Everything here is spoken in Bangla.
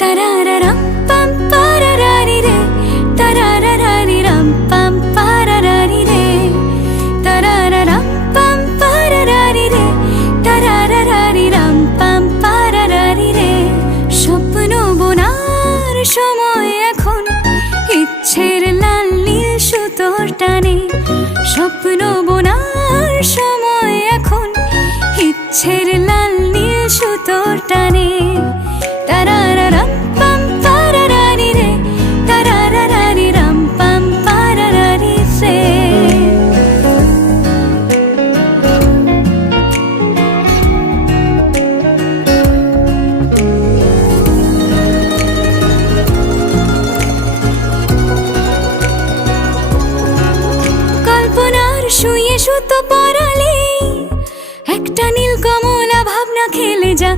Tarararam pam pararari re, tarararari ram pam pararari re, tarararam pam pararari re, tarararari ram pam pararari re. স্বপ্ন বোনার সময় এখন, ইচ্ছের লাল নীল সুতোর টানে। স্বপ্ন বোনার সময় এখন, ইচ্ছের লাল নীল সুতোর টানে। তারারারাম পাম পারারারি রে, তারারারারি রাম পাম পারারারি রে। কল্পনার শুয়ে সুতো পরালে একটা নীল কমলা ভাবনা খেলে যা